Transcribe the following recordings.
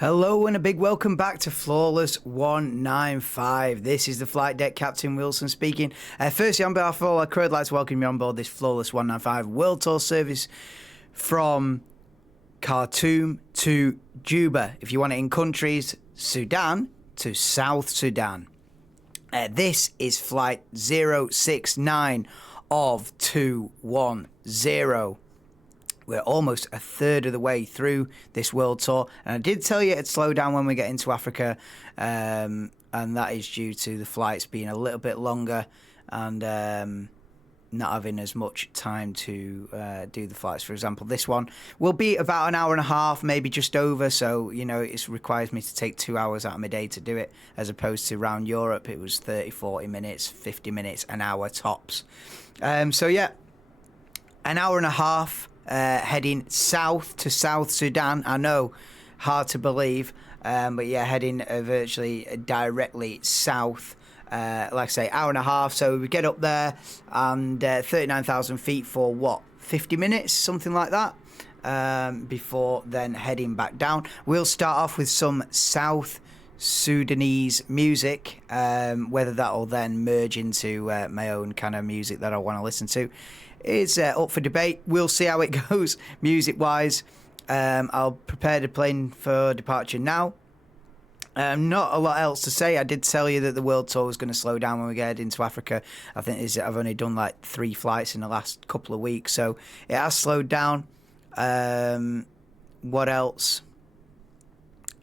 Hello and a big welcome back to Flawless 195. This is the flight deck captain Wilson speaking. Firstly, on behalf of all our crew, I'd like to welcome you on board this Flawless 195 World Tour service from Khartoum to Juba. If you want it in countries, Sudan to South Sudan. This is flight 069 of 210. We're almost a third of the way through this world tour. And I did tell you it'd slow down when we get into Africa. And that is due to the flights being a little bit longer and not having as much time to do the flights. For example, this one will be about an hour and a half, maybe just over. So, you know, it requires me to take 2 hours out of my day to do it, as opposed to around Europe, it was 30, 40 minutes, 50 minutes, an hour tops. So, yeah, an hour and a half. Heading south to South Sudan. I know, hard to believe, but yeah, heading virtually directly south. Like I say, hour and a half. So we get up there and 39,000 feet for what, 50 minutes, something like that, before then heading back down. We'll start off with some South Sudanese music, whether that will then merge into my own kind of music that I want to listen to. It's up for debate. We'll see how it goes music-wise. I'll prepare the plane for departure now. Not a lot else to say. I did tell you that the world tour was going to slow down when we get into Africa. I think I've only done like 3 flights in the last couple of weeks, so it has slowed down. What else?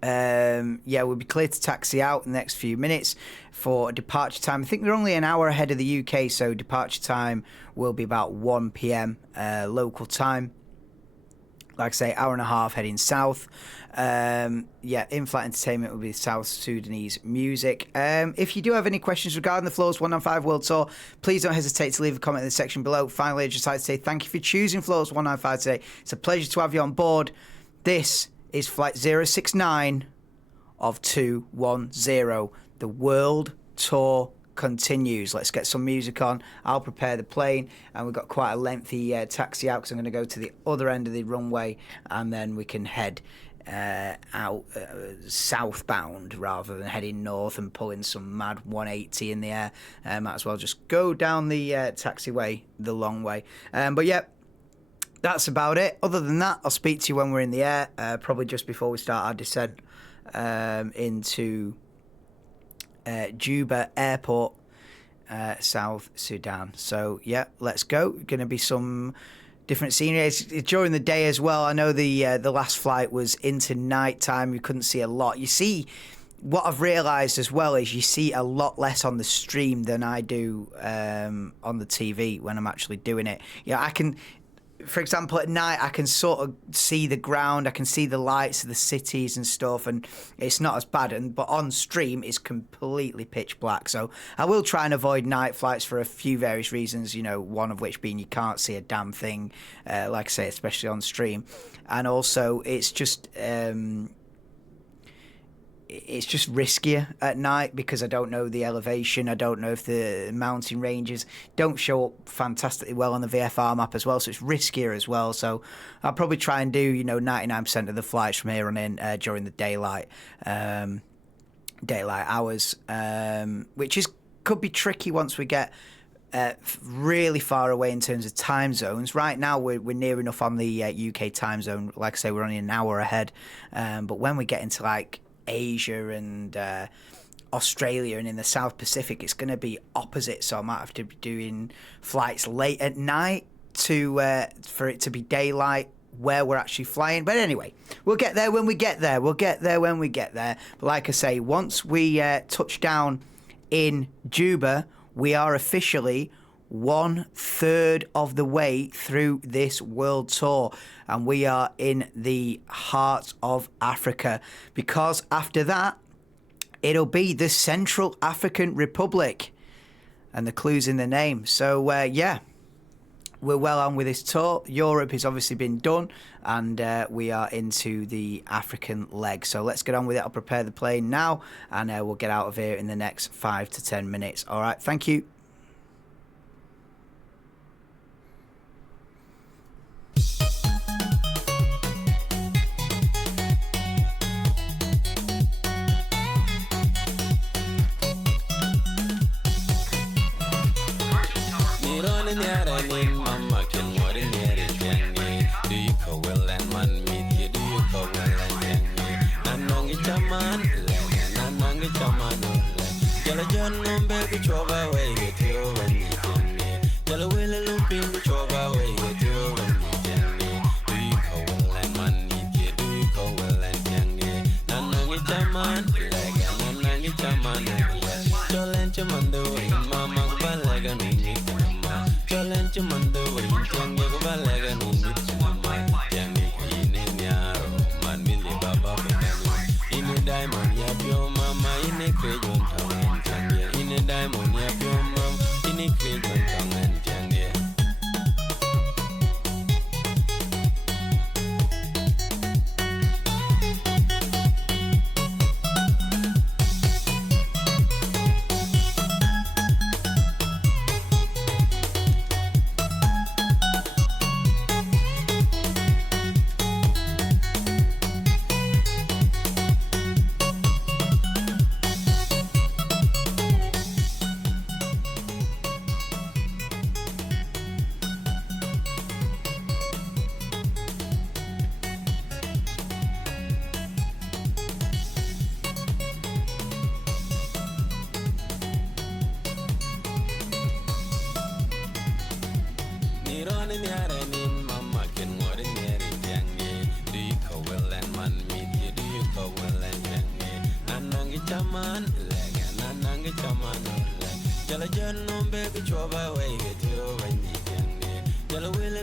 Yeah, we'll be clear to taxi out in the next few minutes for departure time. I think we're only an hour ahead of the UK, so departure time will be about 1 p.m. Local time. Like I say, hour and a half heading south. Yeah, in-flight entertainment will be South Sudanese music. If you do have any questions regarding the Flawless 195 World Tour, please don't hesitate to leave a comment in the section below. Finally, I'd just like to say thank you for choosing Flawless 195 today. It's a pleasure to have you on board. This is flight 069 of 210. The world tour continues. Let's get some music on. I'll prepare the plane, and we've got quite a lengthy taxi out because I'm going to go to the other end of the runway, and then we can head out southbound rather than heading north and pulling some mad 180 in the air. Might as well just go down the taxiway the long way. But yeah, that's about it. Other than that, I'll speak to you when we're in the air, probably just before we start our descent into Juba Airport, South Sudan. So yeah, let's go. Going to be some different scenery. It's during the day as well. I know the last flight was into night time. You couldn't see a lot. You see, what I've realised as well is you see a lot less on the stream than I do on the TV when I'm actually doing it. Yeah, I can. For example, at night, I can sort of see the ground, I can see the lights of the cities and stuff, and it's not as bad. But on stream, it's completely pitch black. So I will try and avoid night flights for a few various reasons, you know, one of which being you can't see a damn thing, like I say, especially on stream. And also, it's just riskier at night because I don't know the elevation. I don't know if the mountain ranges don't show up fantastically well on the VFR map as well, so it's riskier as well. So I'll probably try and do 99% of the flights from here on in during the daylight hours, which could be tricky once we get really far away in terms of time zones. Right now we're near enough on the UK time zone. Like I say, we're only an hour ahead, but when we get into like Asia and Australia and in the South Pacific, it's going to be opposite. So I might have to be doing flights late at night for it to be daylight where we're actually flying. But anyway, we'll get there when we get there. But like I say, once we touch down in Juba, we are officially 1/3 of the way through this world tour, and we are in the heart of Africa, because after that it'll be the Central African Republic, and the clue's in the name. So yeah, we're well on with this tour. Europe has obviously been done, and we are into the African leg. So let's get on with it. I'll prepare the plane now, and we'll get out of here in the next 5 to 10 minutes. All right, thank you. John number the chova way get you when you can. Tell will a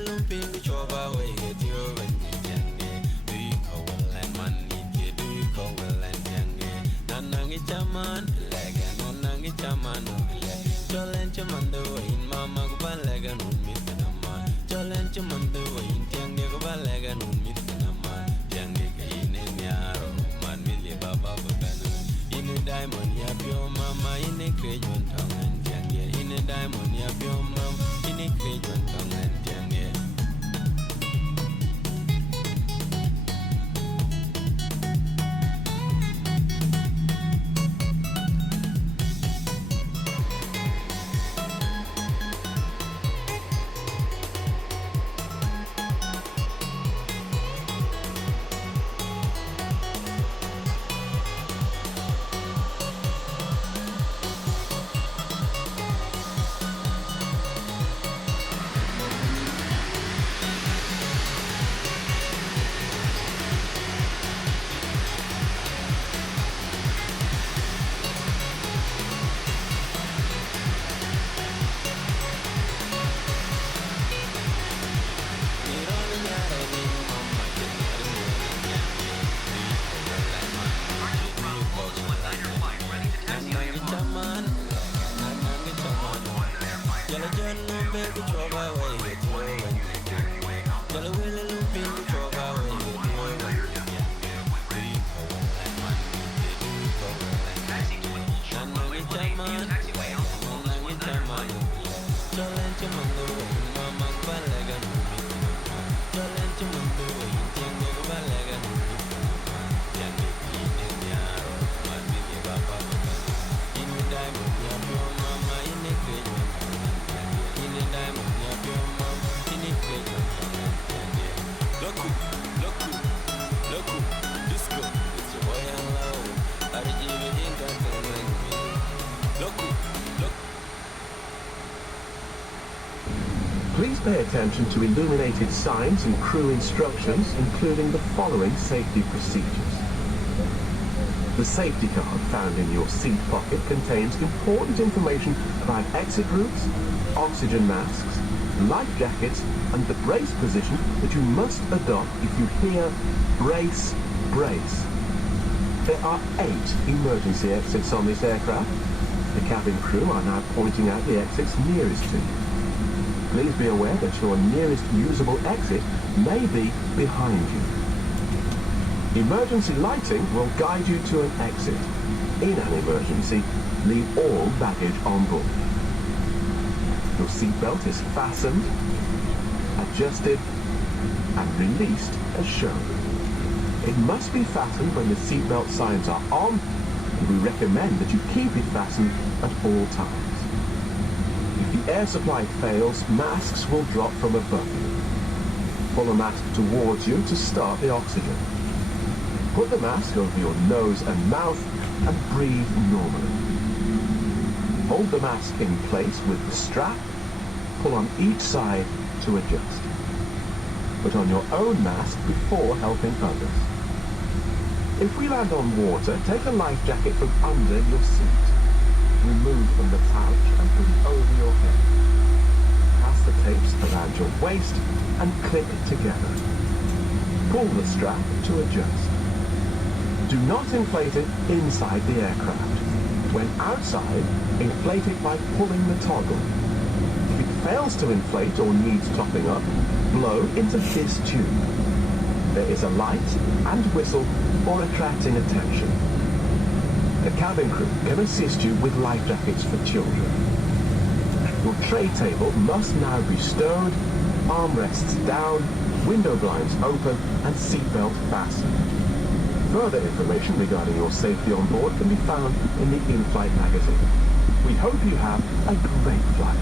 looping the chova way get you when you can. Do you call well and money? Do you call well and can? Nanang it's a man, like a nanang it's a man. Jolent your man the way, Mamma Balaga need Mama. Jolent your man the way, can you go Balaga need Mama. Yanni in Yaro, man, Millie Baba. In a diamond, you have your mama in a cradle tongue and tangy. In a diamond, you have your mom in a cradle tongue and tangy. Please pay attention to illuminated signs and crew instructions, including the following safety procedures. The safety card found in your seat pocket contains important information about exit routes, oxygen masks, life jackets, and the brace position that you must adopt if you hear brace, brace. There are 8 emergency exits on this aircraft. The cabin crew are now pointing out the exits nearest to you. Please be aware that your nearest usable exit may be behind you. Emergency lighting will guide you to an exit. In an emergency, leave all baggage on board. Your seatbelt is fastened, adjusted, and released as shown. It must be fastened when the seatbelt signs are on, and we recommend that you keep it fastened at all times. If the air supply fails, masks will drop from above you. Pull a mask towards you to start the oxygen. Put the mask over your nose and mouth and breathe normally. Hold the mask in place with the strap. Pull on each side to adjust. Put on your own mask before helping others. If we land on water, take a life jacket from under your seat. Remove from the pouch and put it over your head. Pass the tapes around your waist and clip it together. Pull the strap to adjust. Do not inflate it inside the aircraft. When outside, inflate it by pulling the toggle. If it fails to inflate or needs topping up, blow into this tube. There is a light and whistle for attracting attention. The cabin crew can assist you with life jackets for children. Your tray table must now be stowed, armrests down, window blinds open, and seatbelt fastened. Further information regarding your safety on board can be found in the in-flight magazine. We hope you have a great flight.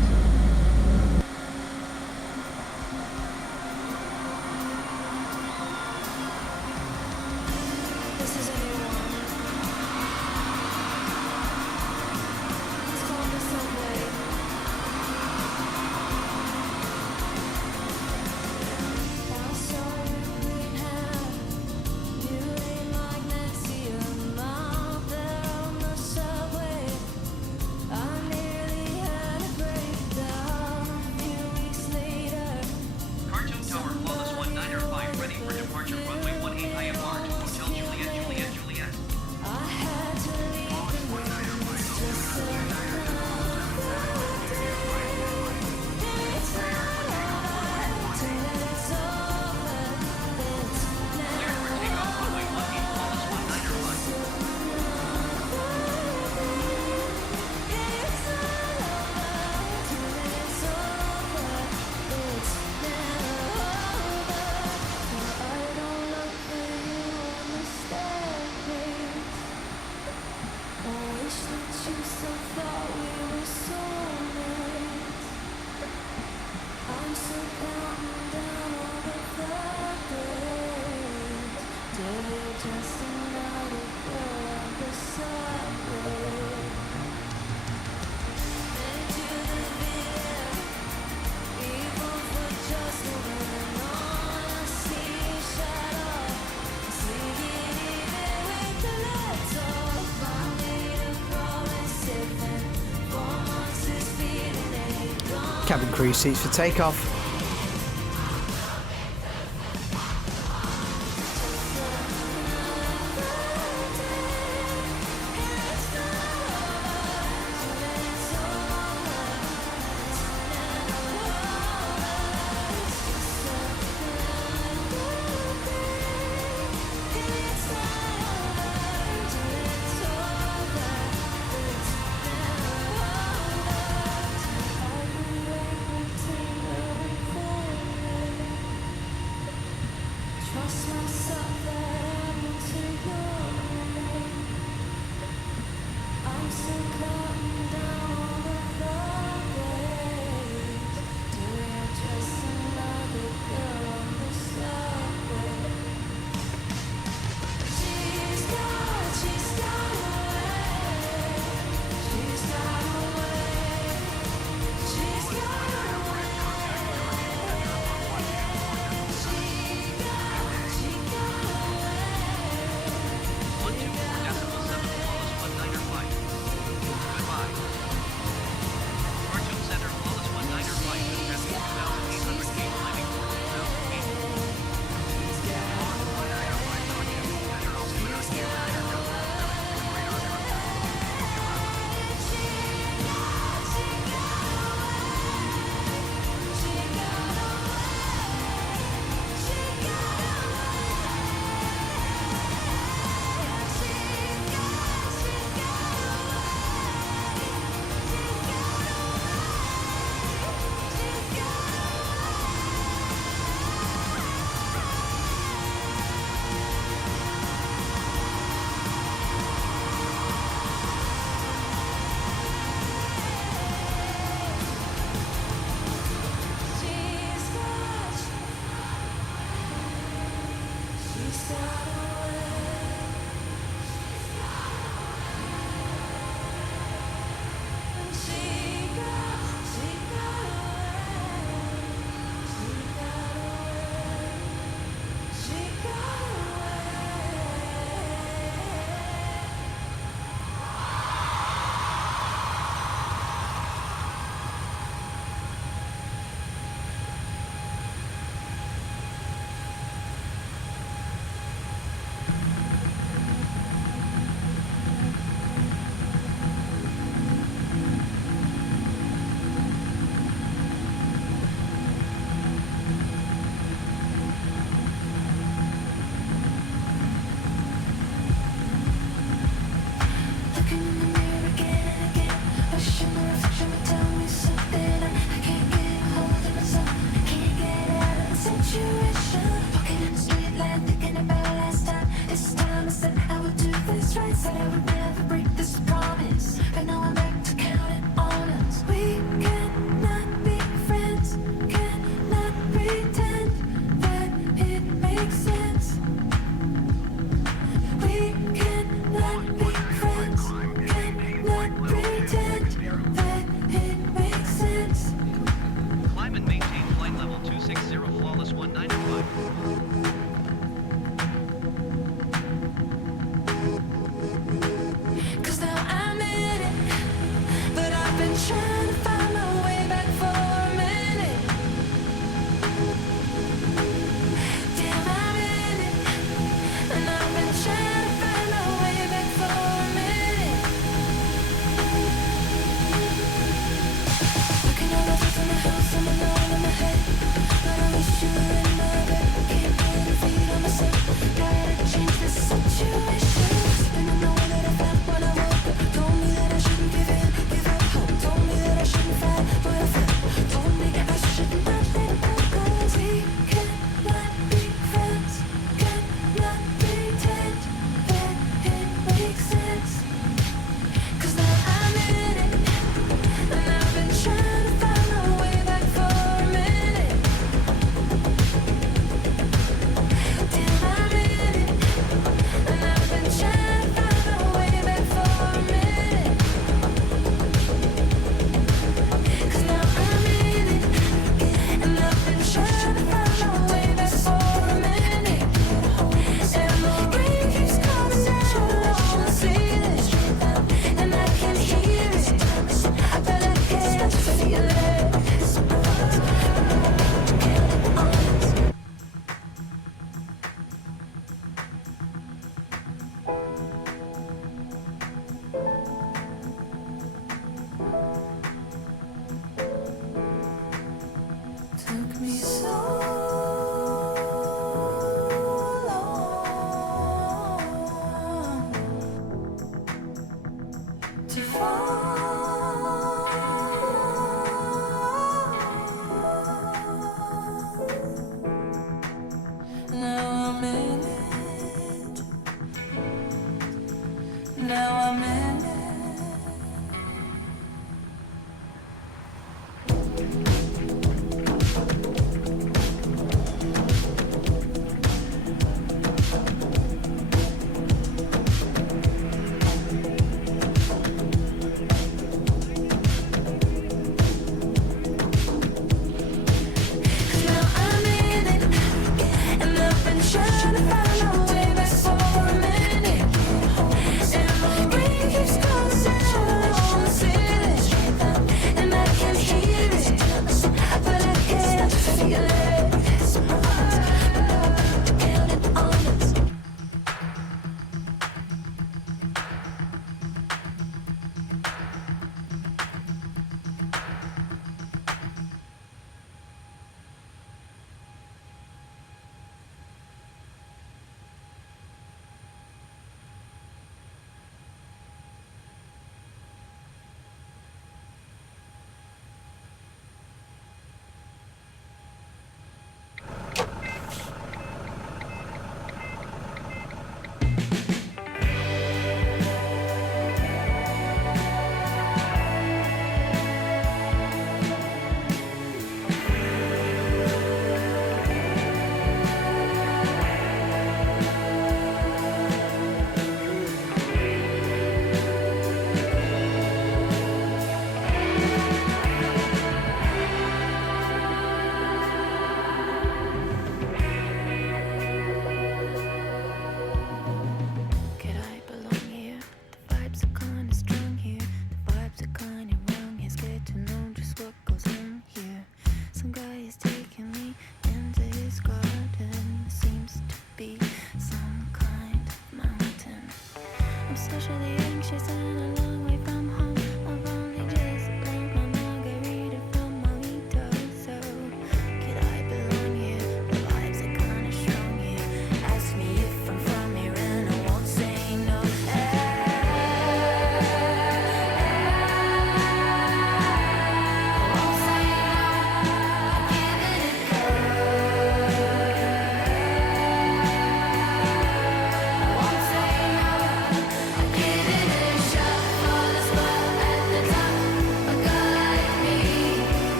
Cabin crew seats for takeoff. trying to find my way back for a minute. Damn, I'm in it. And I've been trying to find my way back for a minute. Looking all over from the house, I'm alone in my head. But I wish you were in my bed. Can't put your feet on myself. Gotta change this situation. Spinning the way that I felt when I woke up. Told me that I shouldn't give in, give up hope. Told me that I shouldn't fight, but I fell. Told me I should not let go. 'Cause we cannot be friends, cannot pretend that it makes sense. 'Cause now I'm in it, and I've been trying to find my way back for a minute. Damn, I'm in it, and I've been trying to find my way back for a minute. 'Cause now I'm in it, and I've been trying to find my way back for a minute. And my brain keeps calling out, I wanna see this, and I can hear it, but I can't feel it. Took me so long to fall. Now I'm in it. Now I'm in it. Now I'm in it, and I've been trying to find my way back for a minute. And my brain keeps calling out, I wanna see this, and I can hear it,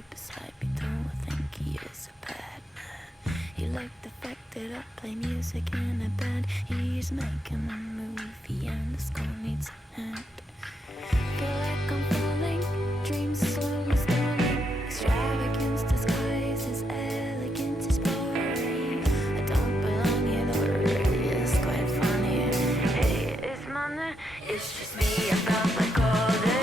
right beside me, though I think he is a bad man. He liked the fact that I play music in a band. He's making a movie and the score needs a hand. Feel like I'm falling, dreams slowly stalling. Extravagance disguises elegance is boring. I don't belong here, though it really is quite funny. Hey, it's money, it's just me. I felt like all day.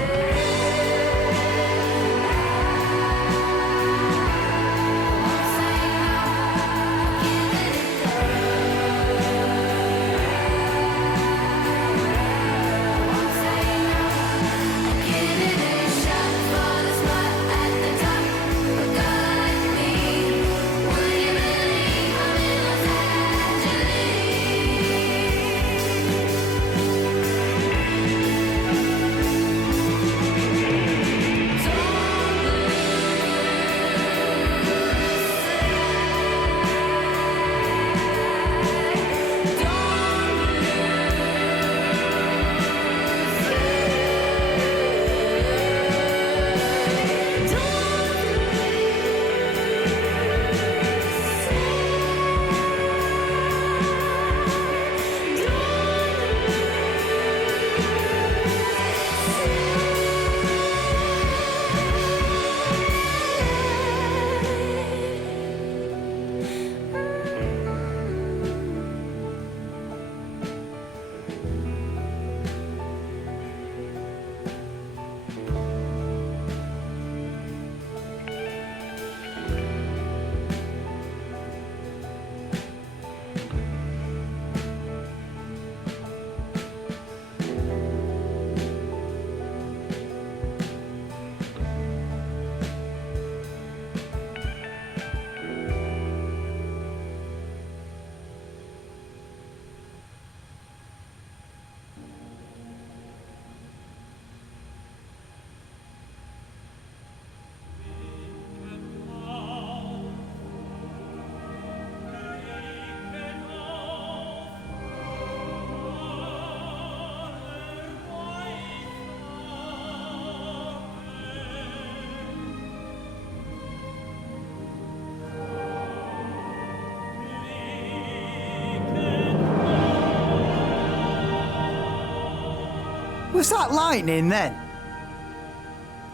Was that lightning then?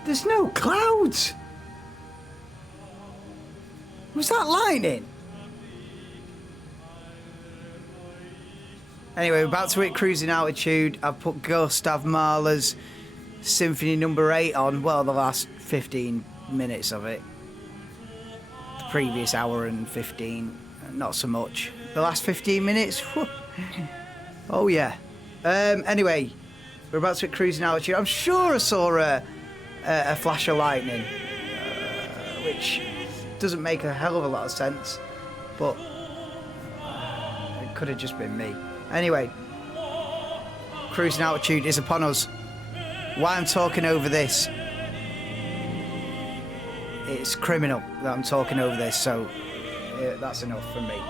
There's no clouds. Was that lightning? Anyway, we're about to hit cruising altitude. I've put Gustav Mahler's Symphony No. 8 on. Well, the last 15 minutes of it. The previous hour and 15, not so much. The last 15 minutes? Whew. Oh, yeah. Anyway, we're about to hit cruising altitude. I'm sure I saw a flash of lightning, which doesn't make a hell of a lot of sense, but it could have just been me. Anyway, cruising altitude is upon us. Why I'm talking over this, it's criminal that I'm talking over this, so that's enough for me.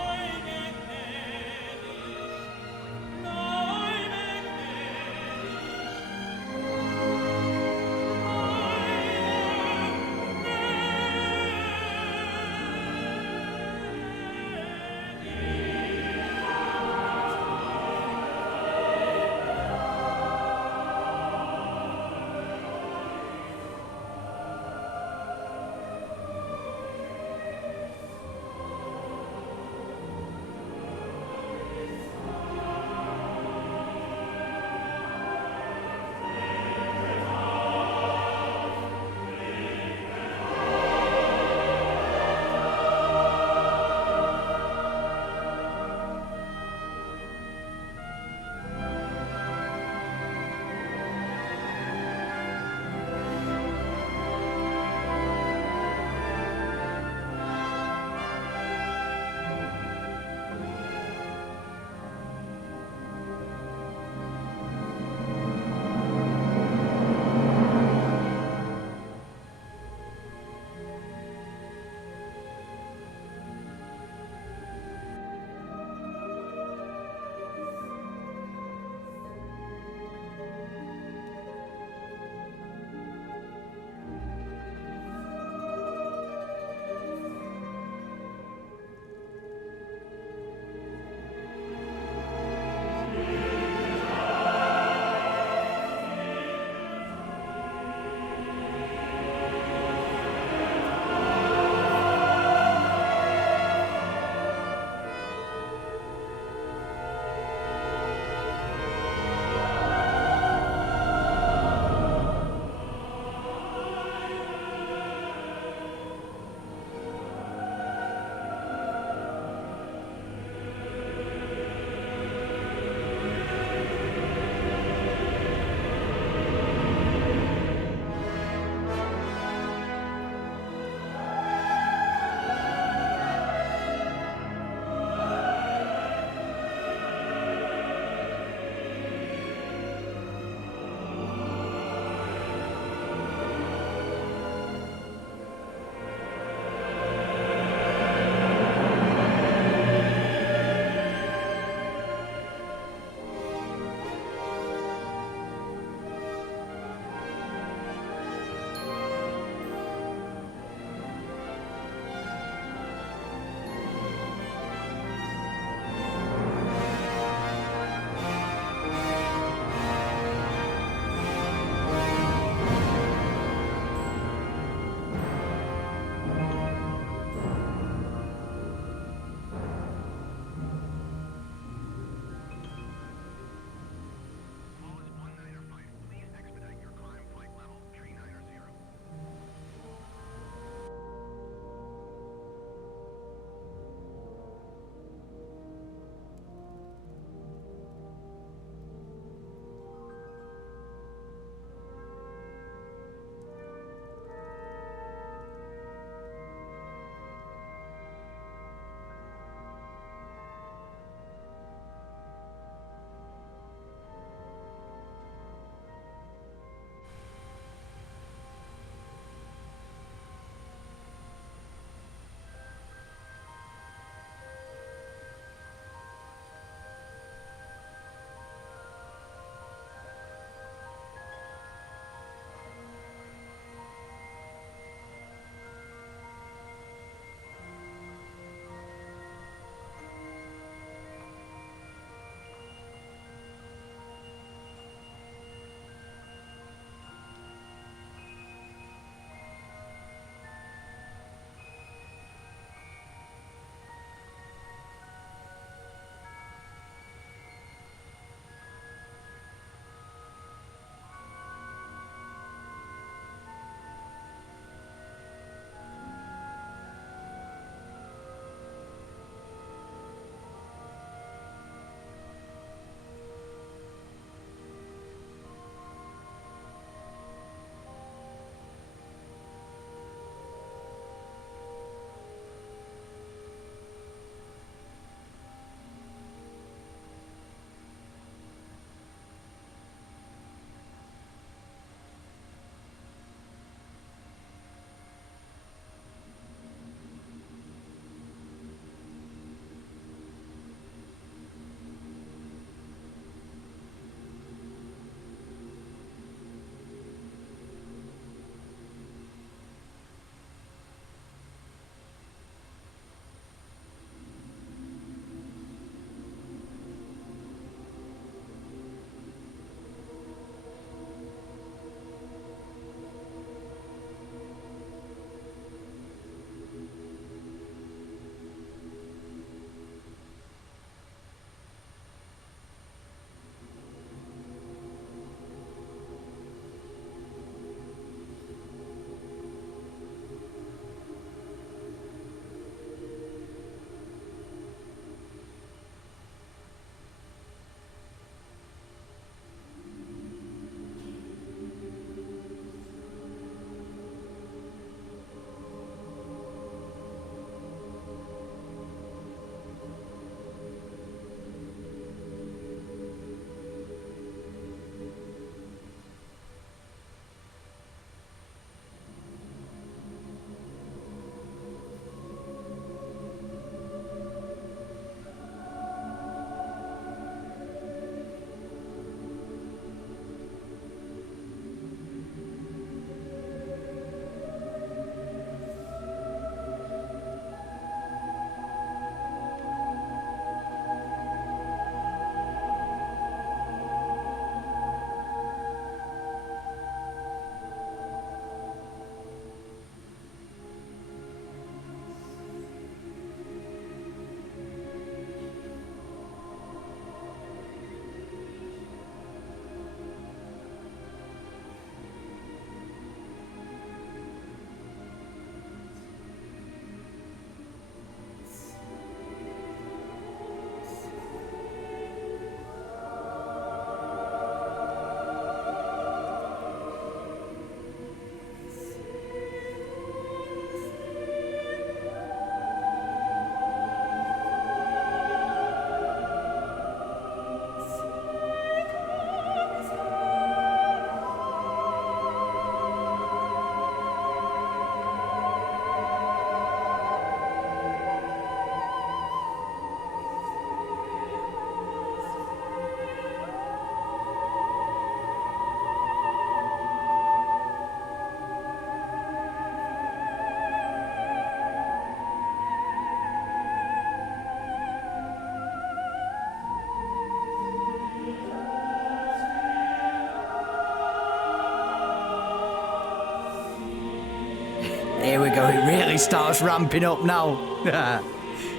Here we go, it really starts ramping up now.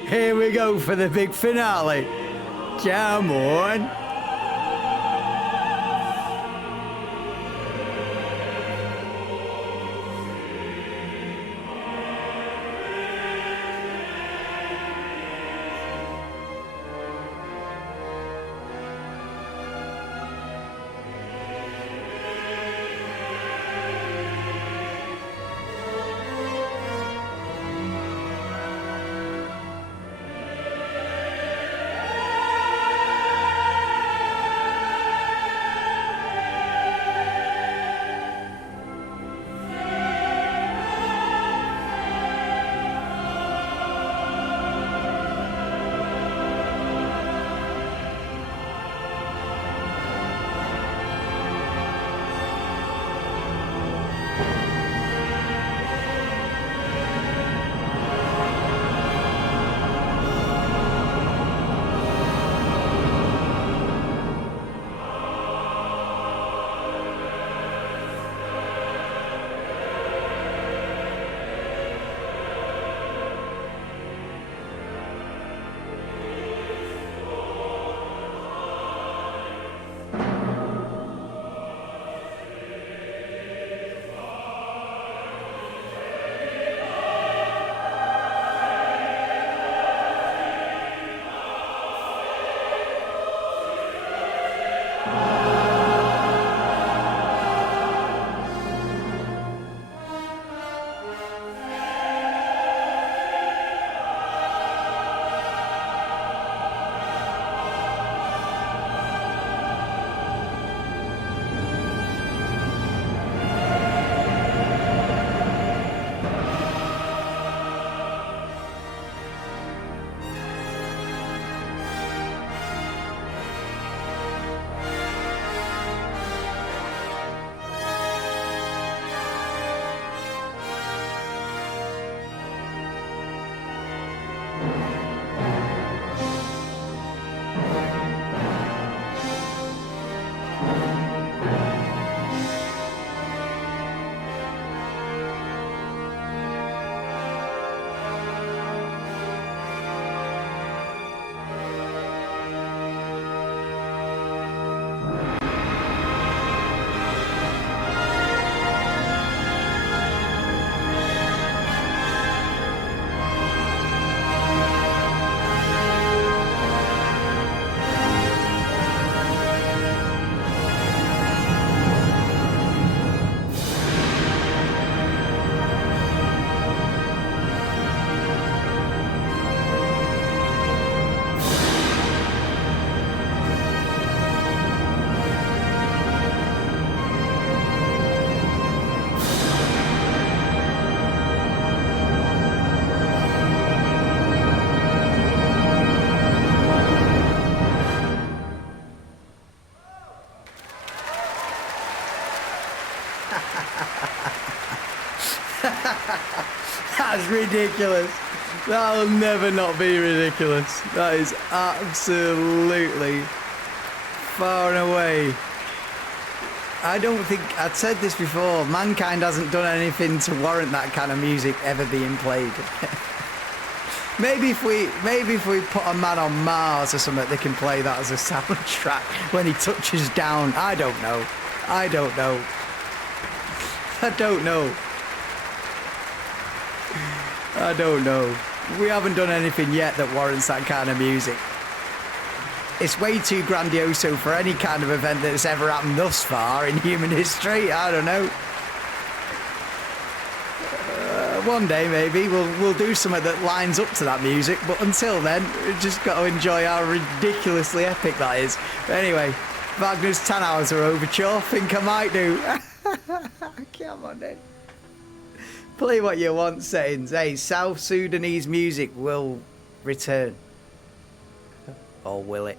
Here we go for the big finale. Come on. That's ridiculous. That'll never not be ridiculous. That is absolutely far and away. I don't think, I'd said this before, mankind hasn't done anything to warrant that kind of music ever being played. Maybe if we put a man on Mars or something, they can play that as a soundtrack when he touches down. I don't know. I don't know. We haven't done anything yet that warrants that kind of music. It's way too grandioso for any kind of event that's ever happened thus far in human history. I don't know. One day maybe we'll do something that lines up to that music, but until then, we've just got to enjoy how ridiculously epic that is. Anyway, Wagner's 10 Hours or Overture, think I might do. Come on then. Play what you want, settings. Hey, South Sudanese music will return. Or will it?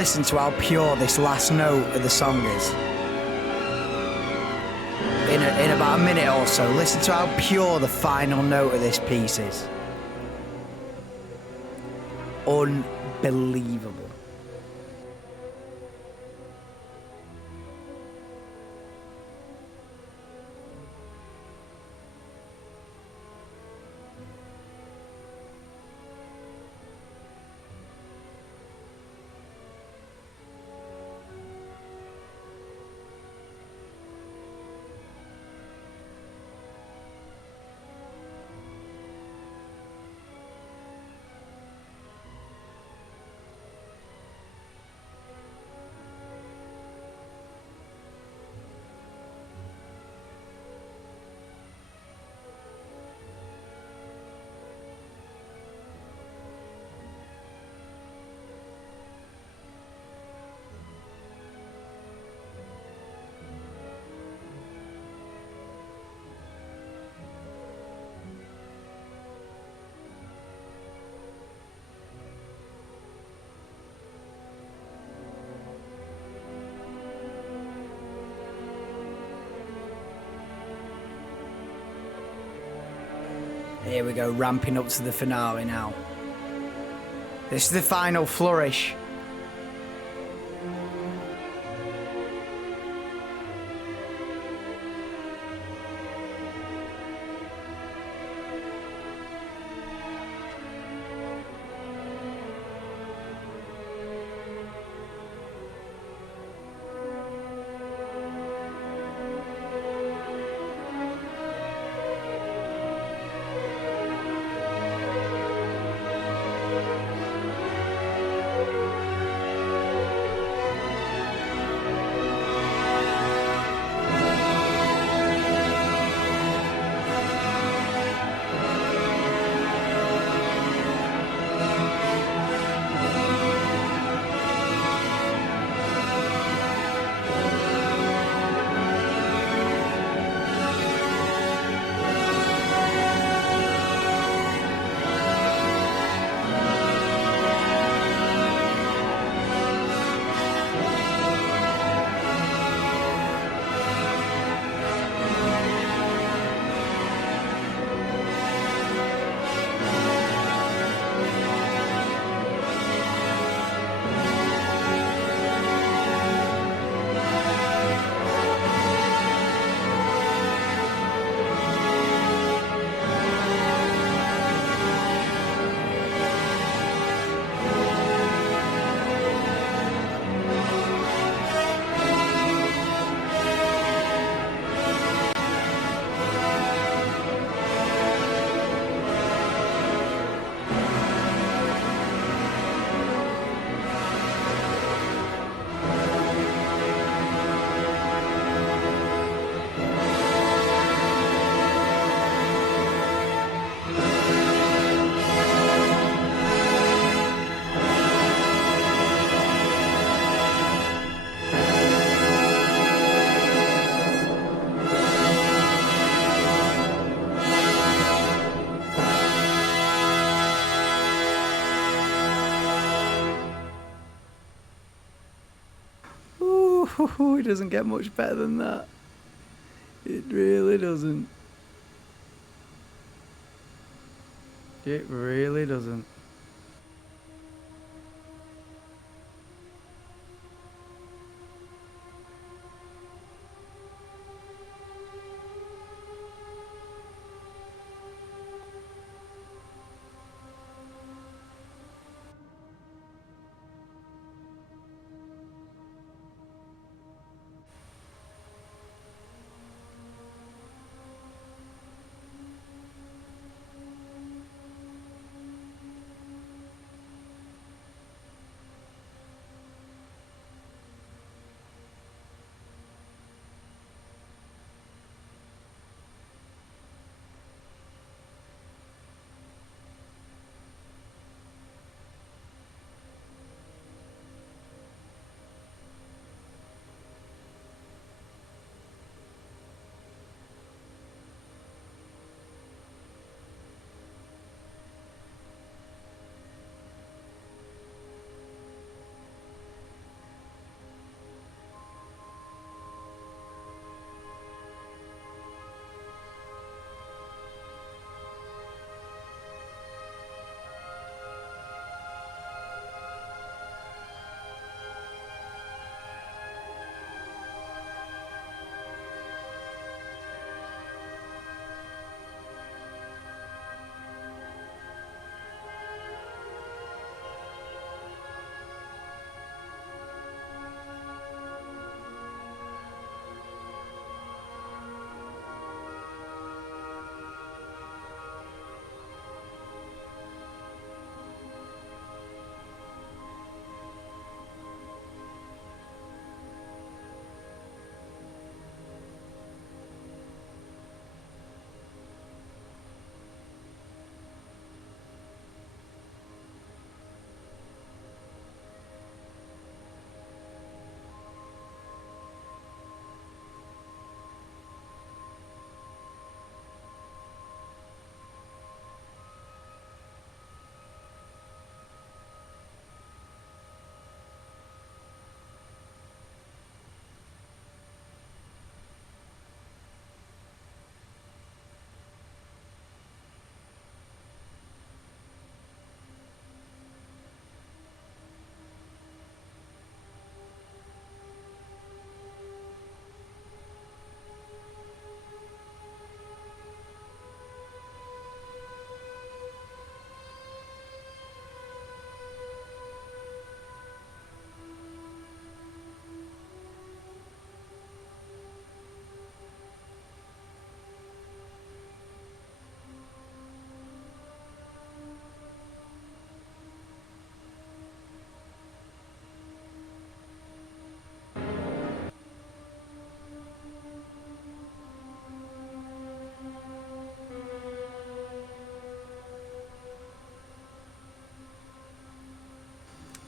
listen to how pure this last note of the song is. In about a minute or so, listen to how pure the final note of this piece is. Unbelievable. Here we go, ramping up to the finale now. This is the final flourish. It doesn't get much better than that. It really doesn't. It really doesn't.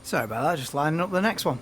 Sorry about that, just lining up the next one.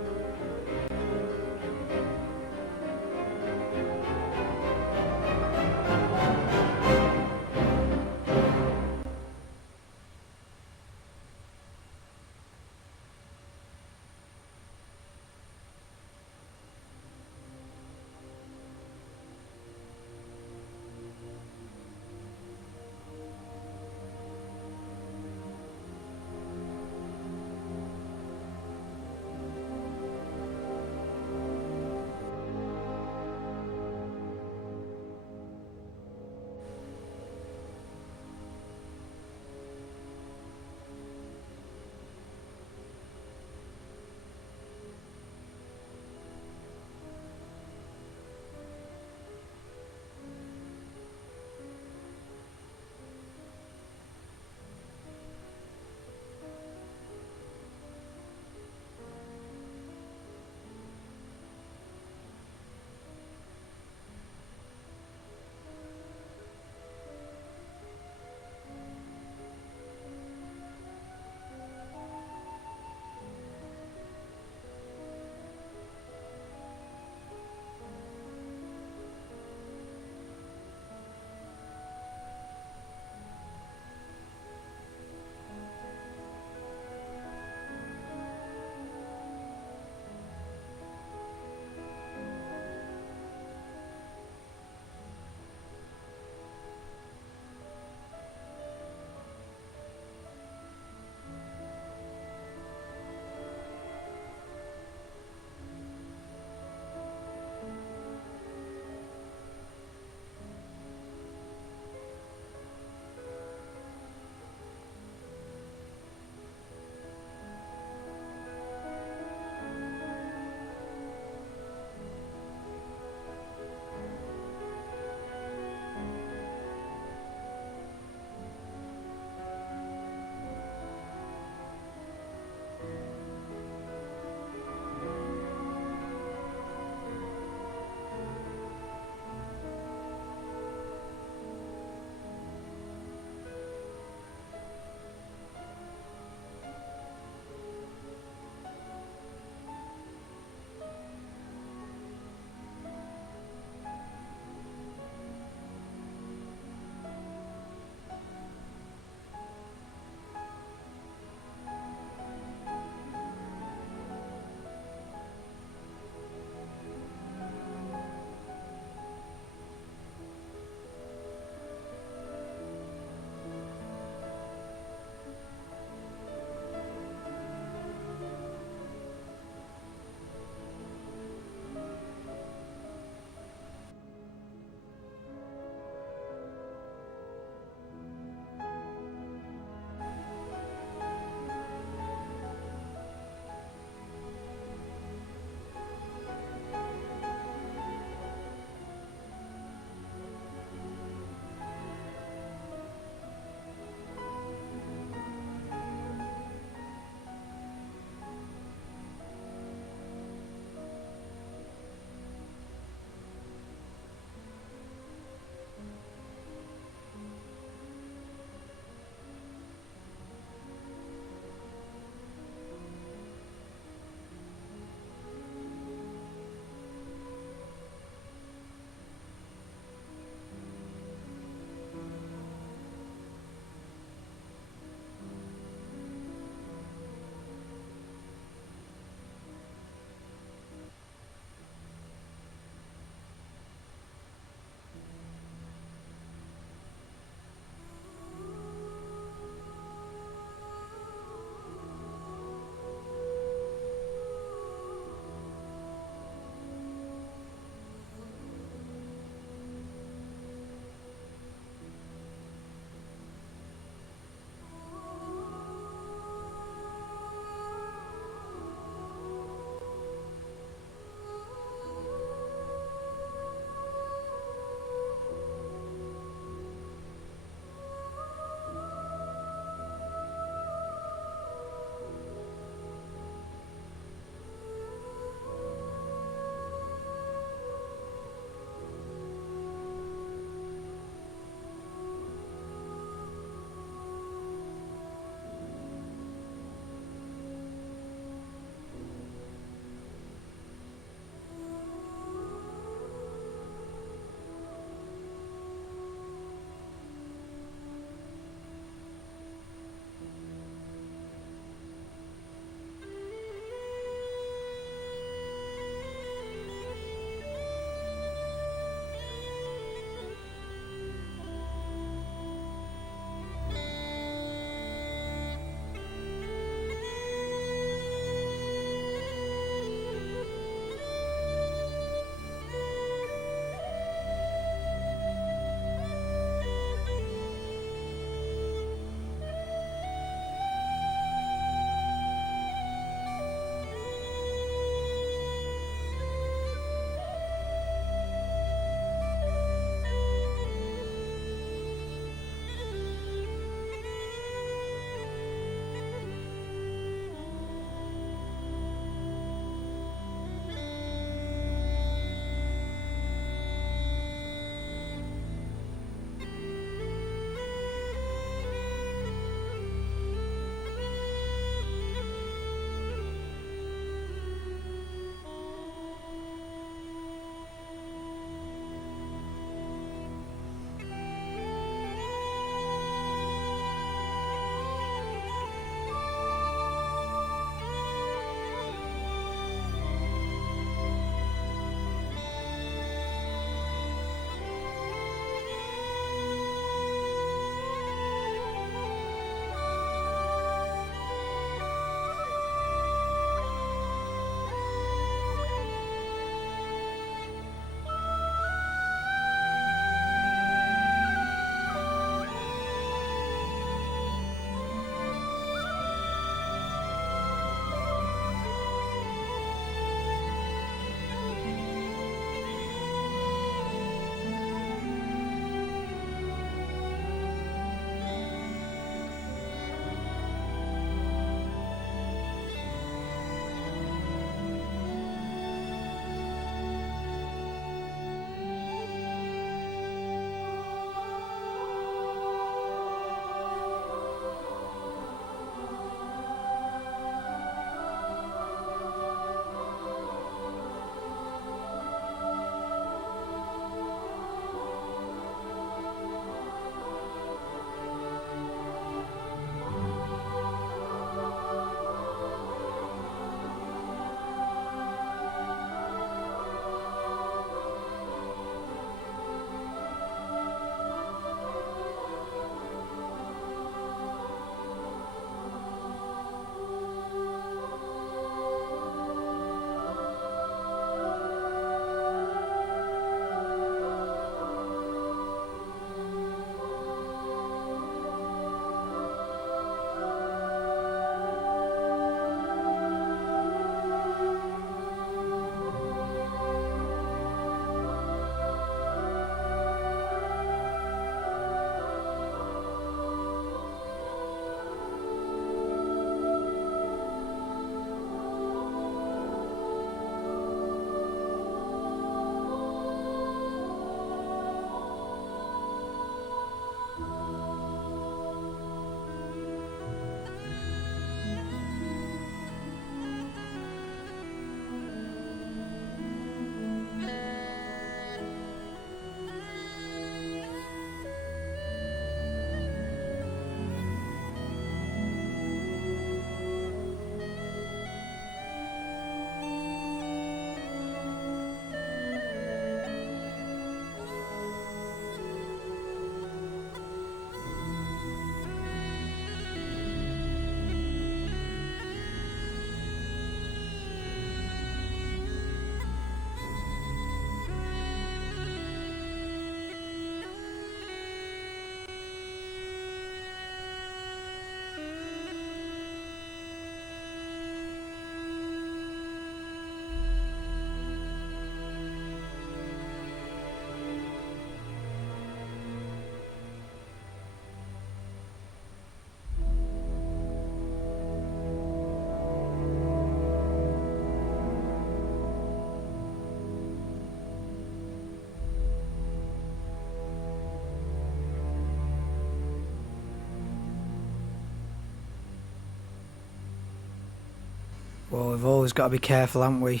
Well, we've always got to be careful, haven't we?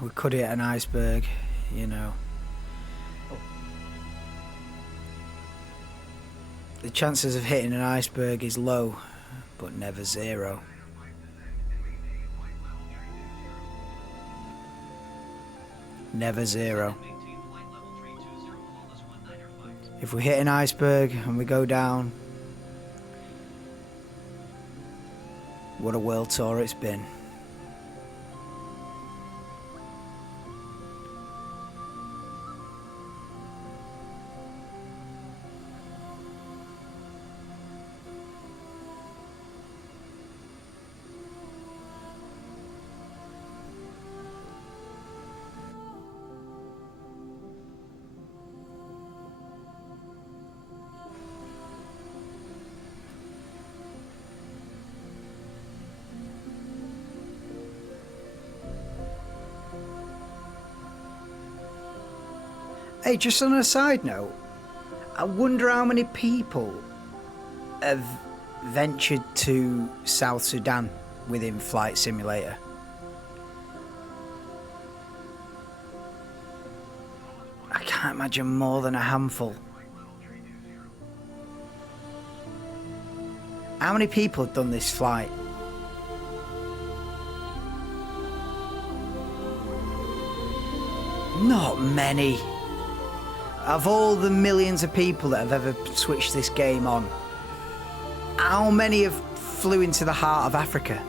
We could hit an iceberg, you know. The chances of hitting an iceberg is low, but never zero. Never zero. If we hit an iceberg and we go down, what a world tour it's been. Hey, just on a side note, I wonder how many people have ventured to South Sudan within Flight Simulator. I can't imagine more than a handful. How many people have done this flight? Not many. Of all the millions of people that have ever switched this game on, how many have flew into the heart of Africa?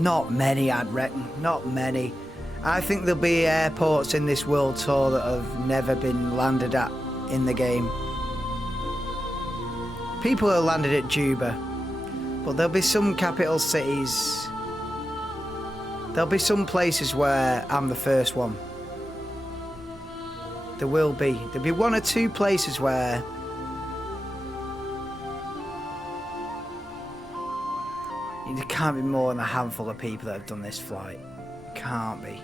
Not many, I'd reckon. Not many. I think there'll be airports in this world tour that have never been landed at in the game. People have landed at Juba, but there'll be some capital cities. There'll be some places where I'm the first one. There will be. There'll be one or two places where there can't be more than a handful of people that have done this flight. Can't be.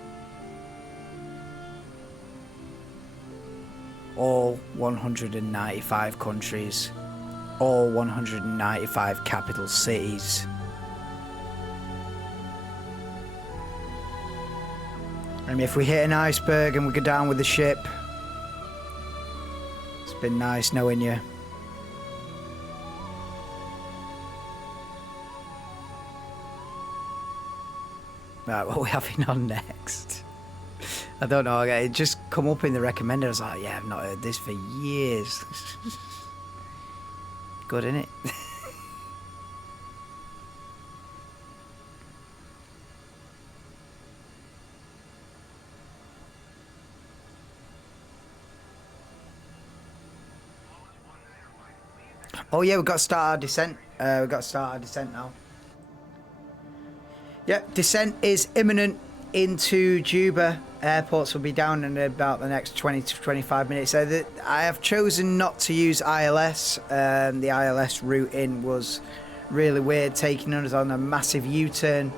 All 195 countries, all 195 capital cities. I mean, if we hit an iceberg and we go down with the ship, it's been nice knowing you. Right, what are we having on next? I don't know, it just come up in the recommended. I was like, yeah, I've not heard this for years. Good, innit? Oh yeah, we've got to start our descent. We've got to start our descent now. Yeah, descent is imminent into Juba. Airports will be down in about the next 20 to 25 minutes. I have chosen not to use ILS. The ILS route in was really weird, taking us on a massive U-turn.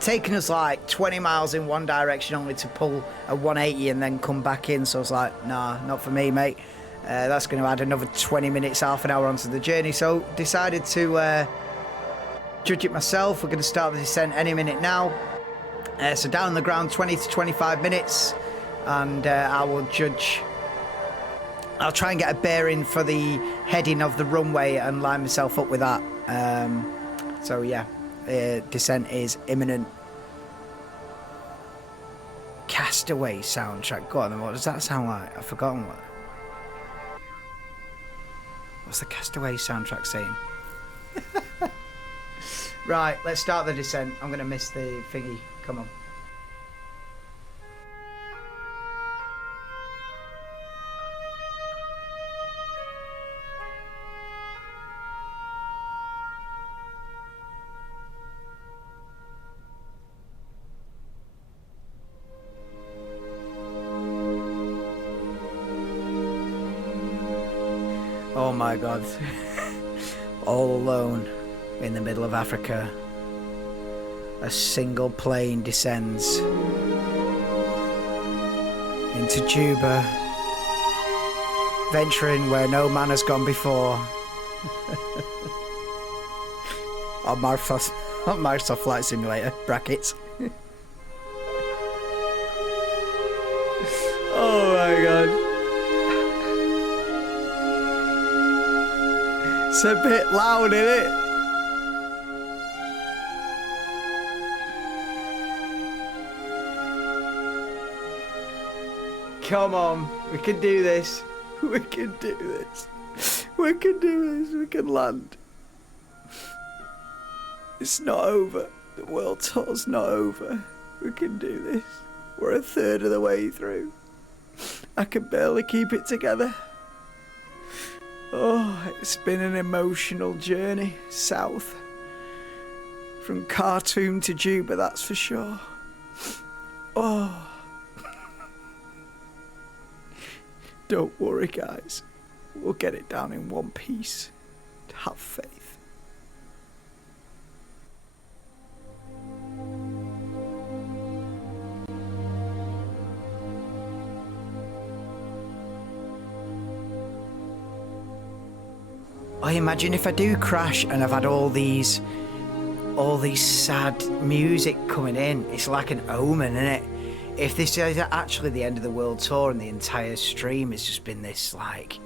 Taking us like 20 miles in one direction only to pull a 180 and then come back in. So I was like, nah, not for me, mate. That's going to add another 20 minutes, half an hour onto the journey. So decided to judge it myself. We're going to start the descent any minute now. So down on the ground, 20 to 25 minutes. And I will judge. I'll try and get a bearing for the heading of the runway and line myself up with that. So yeah, descent is imminent. Castaway soundtrack. Go on, what does that sound like? I've forgotten what. What's the Castaway soundtrack saying? Right, let's start the descent. I'm going to miss the thingy. Come on. Oh my God. All alone in the middle of Africa. A single plane descends into Juba, venturing where no man has gone before. on Microsoft Flight Simulator, brackets. Oh my god. It's a bit loud, isn't it? Come on, we can do this. We can do this. We can do this. We can land. It's not over. The world tour's not over. We can do this. We're a third of the way through. I can barely keep it together. Oh, it's been an emotional journey south. From Khartoum to Juba, that's for sure. Oh. Don't worry, guys. We'll get it down in one piece. Have faith. I imagine if I do crash and I've had all these sad music coming in, it's like an omen, isn't it? If this is actually the end of the world tour and the entire stream has just been this like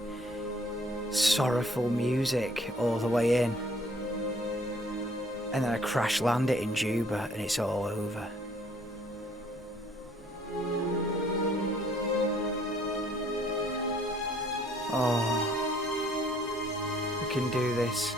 sorrowful music all the way in, and then I crash land it in Juba and it's all over. Oh, we can do this.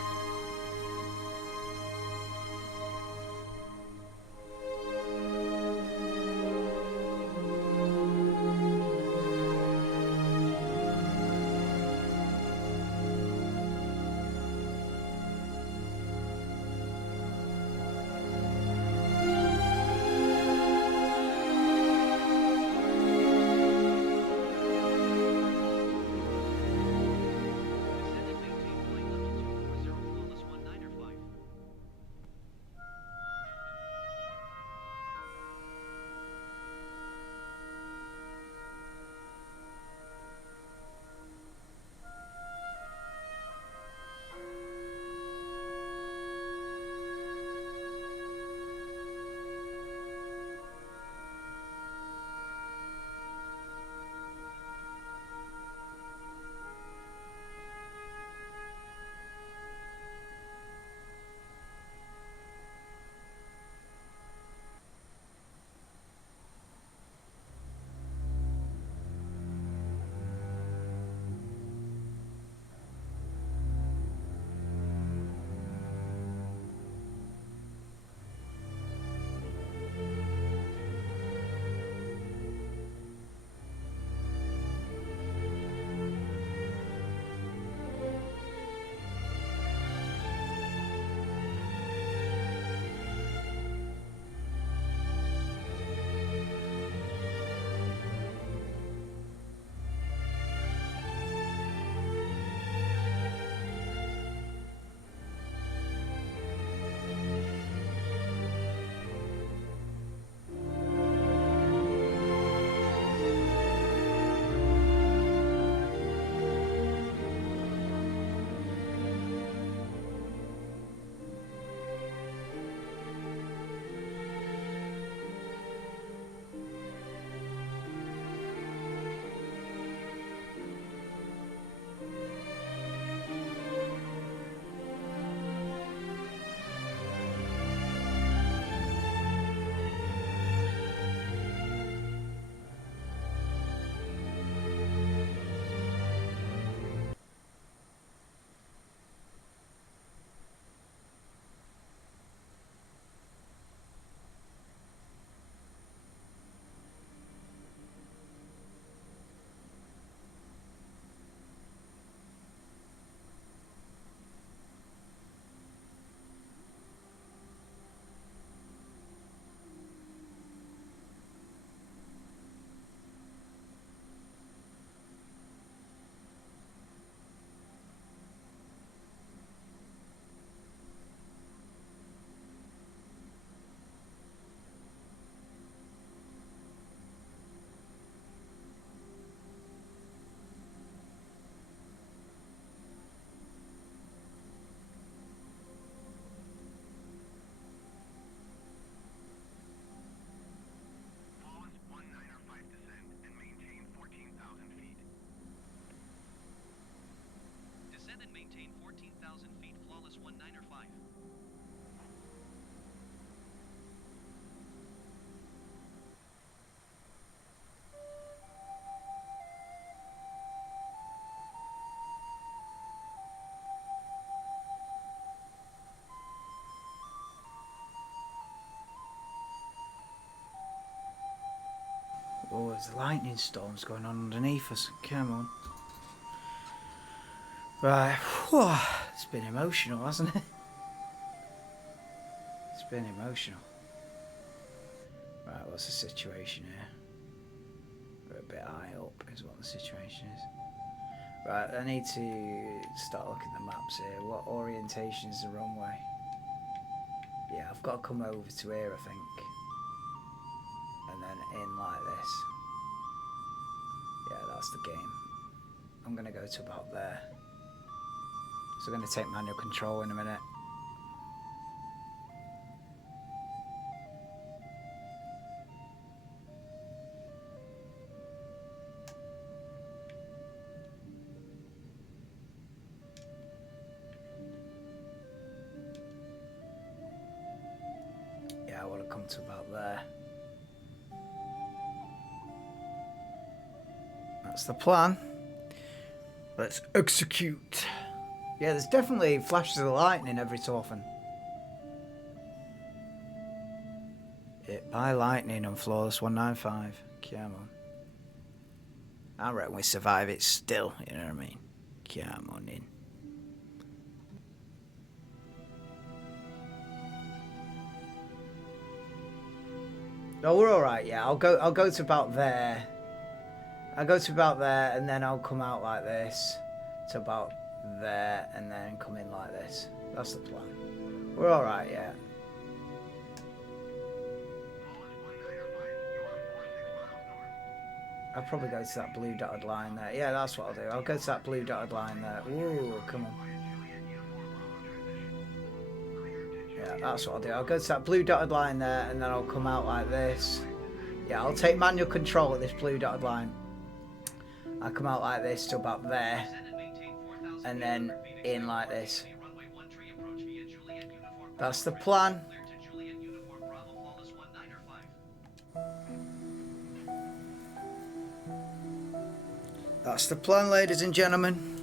and maintain 14,000 feet, flawless 1905. Oh, there's lightning storms going on underneath us. Come on. Right. Whew. It's been emotional, hasn't it? It's been emotional. Right, what's the situation here? We're a bit high up, is what the situation is. Right, I need to start looking at the maps here. What orientation is the runway? Yeah, I've got to come over to here, I think. And then in like this. Yeah, that's the game. I'm going to go to about there. So I'm going to take manual control in a minute. Yeah, I want to come to about there. That's the plan. Let's execute. Yeah, there's definitely flashes of lightning every so often. Hit by lightning on flawless 195. Come on. I reckon we survive it still, you know what I mean? Come on in. No, we're alright, yeah. I'll go to about there. I'll go to about there and then I'll come out like this to about there and then come in like this. That's the plan. We're alright, yeah. I'll probably go to that blue dotted line there. Yeah, that's what I'll do. I'll go to that blue dotted line there. Ooh, come on. Yeah, that's what I'll do. I'll go to that blue dotted line there and then I'll come out like this. Yeah, I'll take manual control at this blue dotted line. I'll come out like this to about there. And then in like this. That's the plan. That's the plan, ladies and gentlemen.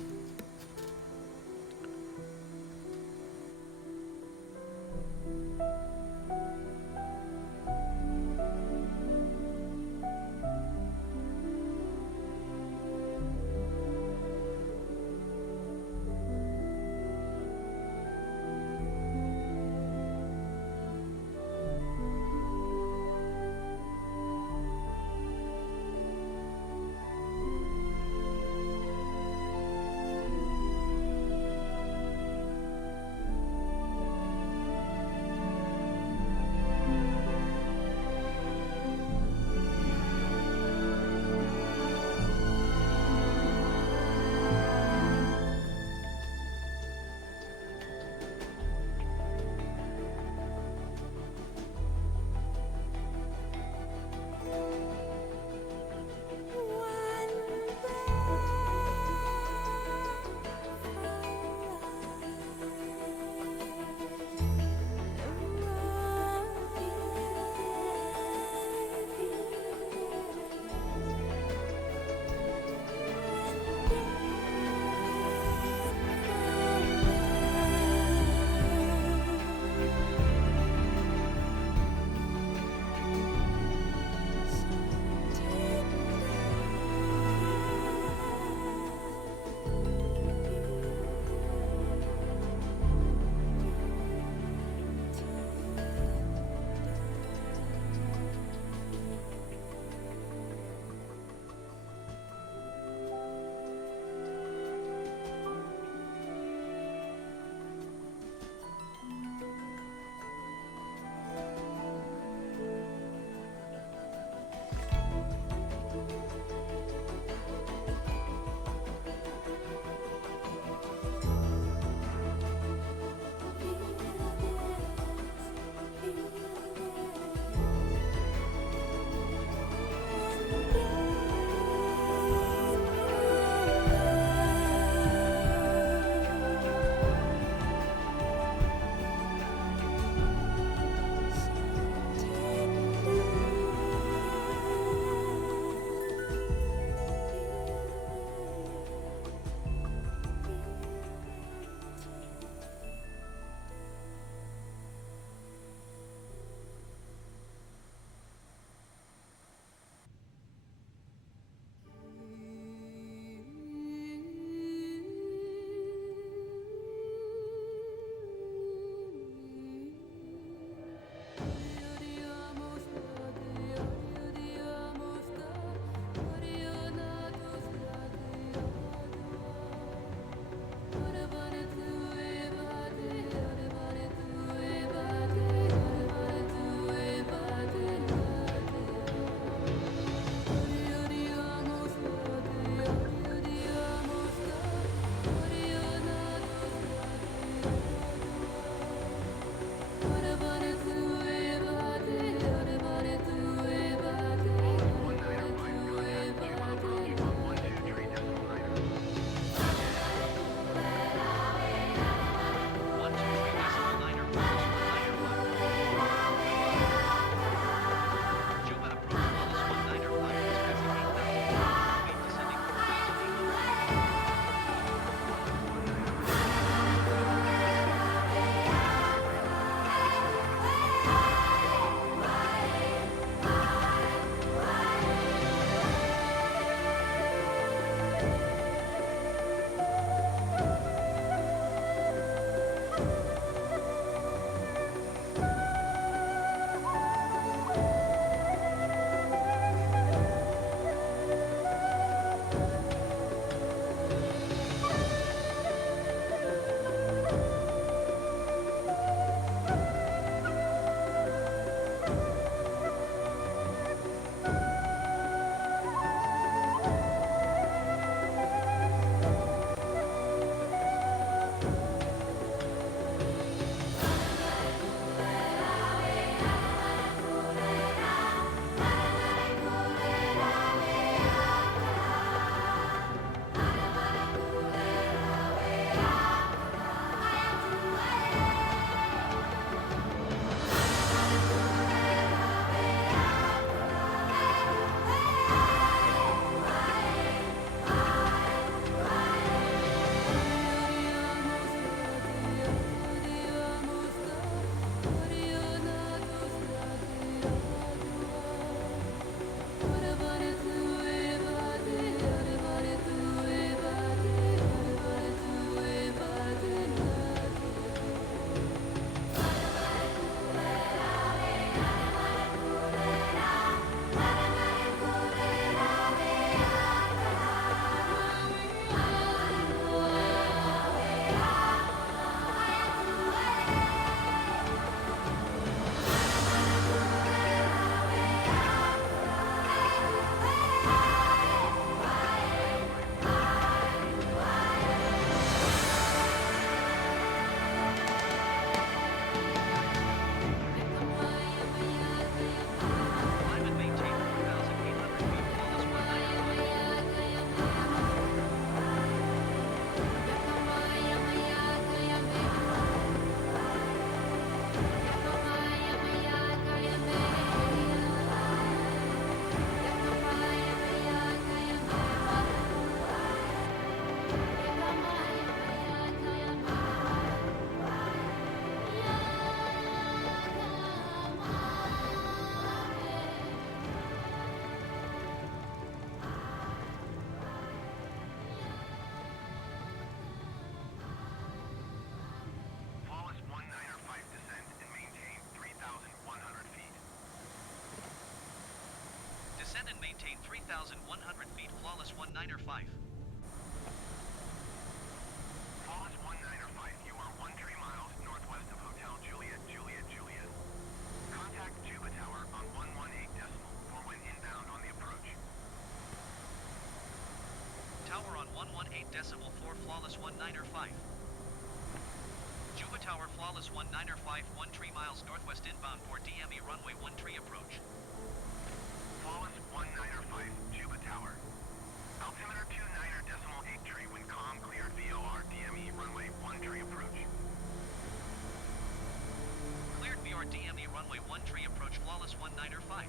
Descend and maintain 3,100 feet. Flawless 19er5. Flawless 19er5, you are 13 miles northwest of Hotel Juliet, Juliet, Juliet. Contact Juba Tower on 118 decimal for when inbound on the approach. Tower on 118 decimal 4 flawless 19er5. Juba Tower flawless 19er5 13 miles northwest inbound for DME runway 13 approach. Flawless 19er5, Juba Tower. Altimeter 29er decimal 8 tree when calm cleared VOR DME runway 13 approach. Cleared VR DME runway 13 approach flawless 19er5.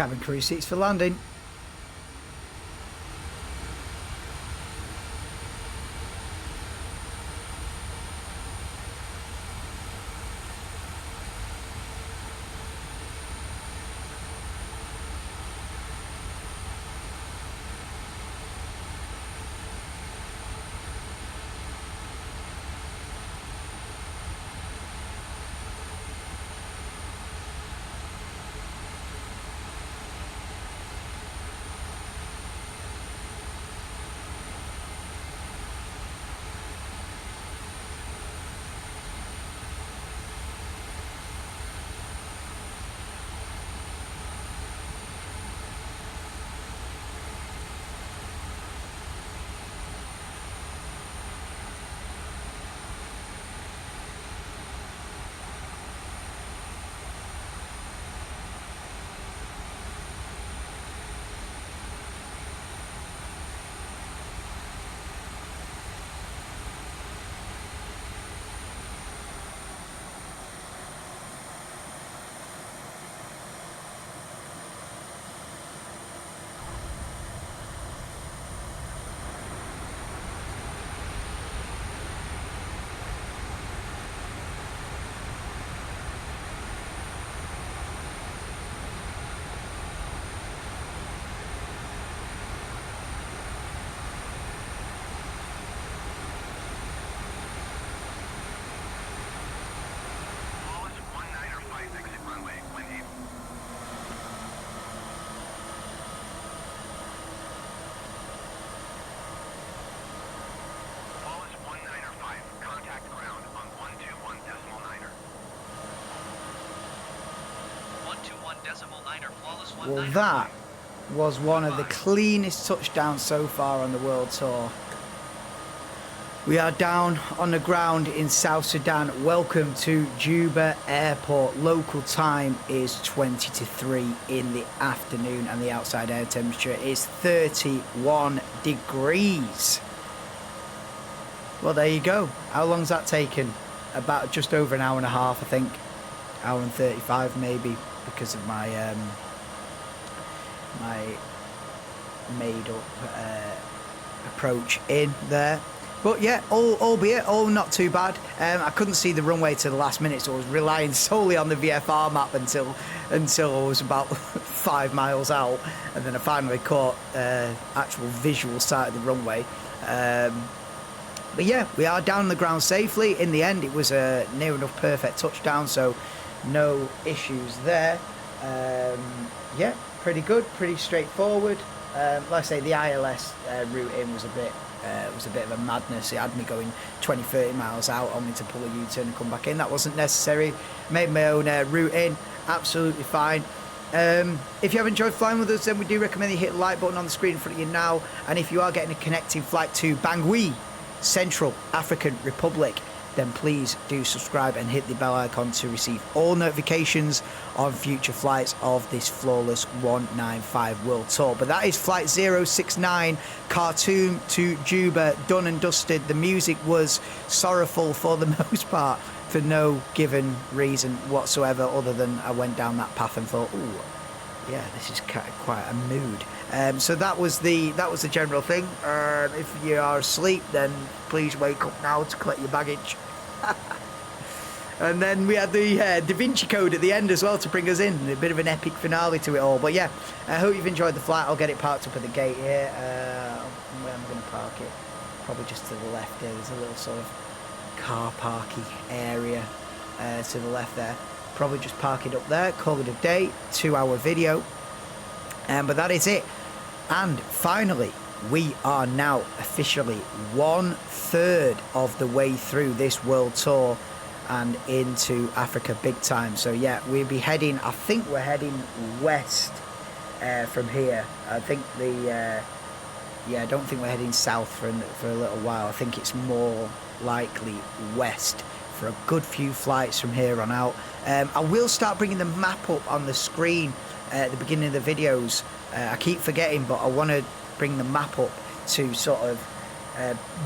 Cabin crew seats for landing. flawless Well, that was one of the cleanest touchdowns so far on the World Tour. We are down on the ground in South Sudan. Welcome to Juba Airport. Local time is 20 to 3 in the afternoon and the outside air temperature is 31 degrees. Well, there you go. How long's that taken? About just over an hour and a half, I think. Hour and 35 maybe, because of my my made up approach in there. But yeah, albeit all not too bad. I couldn't see the runway to the last minute, so I was relying solely on the VFR map until I was about 5 miles out, and then I finally caught actual visual sight of the runway. But yeah, we are down on the ground safely. In the end, it was a near enough perfect touchdown, so no issues there. Yeah, pretty good, pretty straightforward. Like I say, the ILS route in was a bit of a madness. It had me going 20-30 miles out only to pull a U-turn and come back in. That wasn't necessary. Made my own route in, absolutely fine. If you have enjoyed flying with us, then we do recommend you hit the like button on the screen in front of you now. And if you are getting a connecting flight to Bangui, Central African Republic, then please do subscribe and hit the bell icon to receive all notifications on future flights of this flawless 195 World Tour. But that is flight 069, Khartoum to Juba, done and dusted. The music was sorrowful for the most part, for no given reason whatsoever, other than I went down that path and thought, ooh, yeah, this is quite a mood. So that was the general thing. If you are asleep, then please wake up now to collect your baggage. And then we had the Da Vinci Code at the end as well to bring us in. A bit of an epic finale to it all. But yeah, I hope you've enjoyed the flight. I'll get it parked up at the gate here. Where am I going to park it? Probably just to the left there. There's a little sort of car parky area to the left there. Probably just park it up there, call it a day, 2-hour video. But that is it. And finally, we are now officially 1/3 of the way through this World Tour and into Africa big time. So yeah, we'll be heading, I think we're heading west from here. I think I don't think we're heading south for a little while. I think it's more likely west for a good few flights from here on out. I will start bringing the map up on the screen at the beginning of the videos. I keep forgetting, but I want to bring the map up to sort of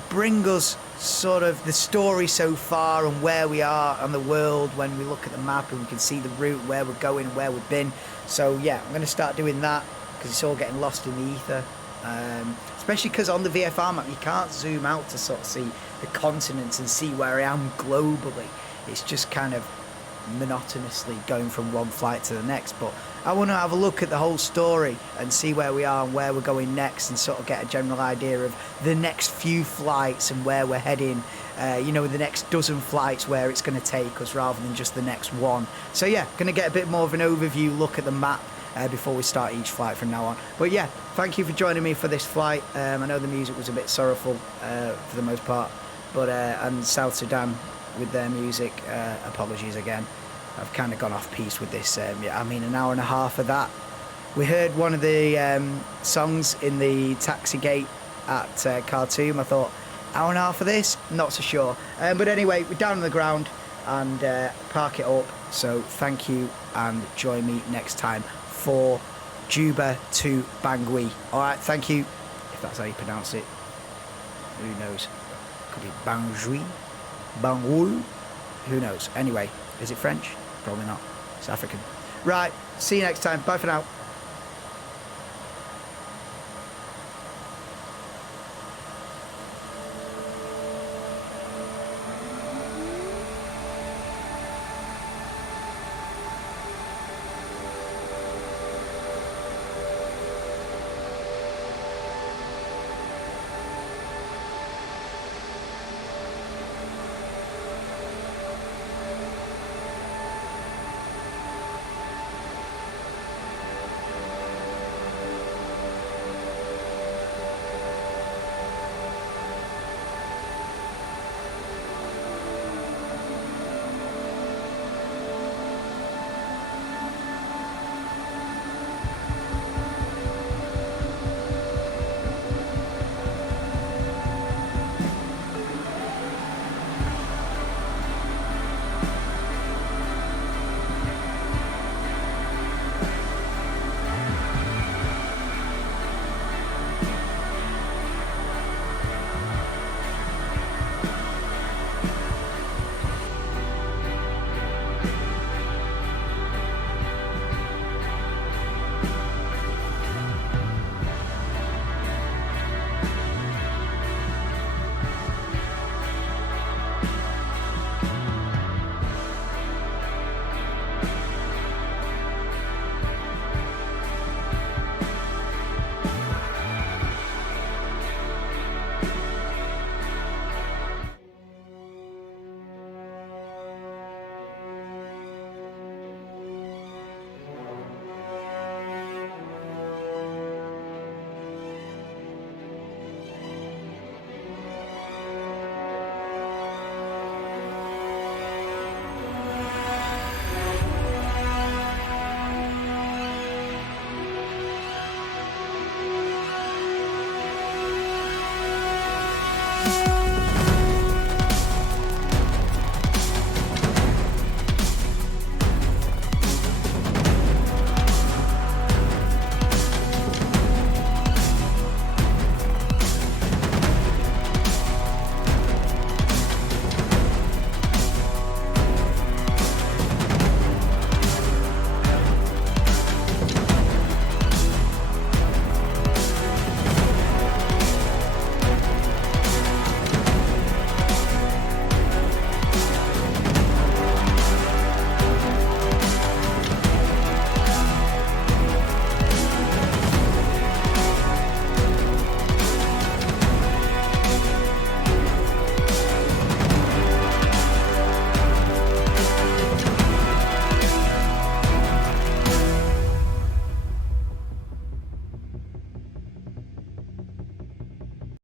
bring us sort of the story so far and where we are on the world when we look at the map and we can see the route, where we're going, where we've been. So yeah, I'm going to start doing that because it's all getting lost in the ether. Especially because on the VFR map you can't zoom out to sort of see the continents and see where I am globally. It's just kind of monotonously going from one flight to the next. But I want to have a look at the whole story and see where we are and where we're going next, and sort of get a general idea of the next few flights and where we're heading, the next dozen flights, where it's going to take us rather than just the next one. So yeah, going to get a bit more of an overview look at the map before we start each flight from now on. But yeah, thank you for joining me for this flight. I know the music was a bit sorrowful for the most part, but and South Sudan with their music, apologies again. I've kind of gone off piece with this. An hour and a half of that. We heard one of the songs in the taxi gate at Khartoum. I thought, hour and a half of this? Not so sure. But anyway, we're down on the ground and park it up. So thank you, and join me next time for Juba to Bangui. All right, thank you, if that's how you pronounce it. Who knows? Could be Bangui, Bangui, who knows? Anyway, is it French? Probably not. It's African. Right, see you next time. Bye for now.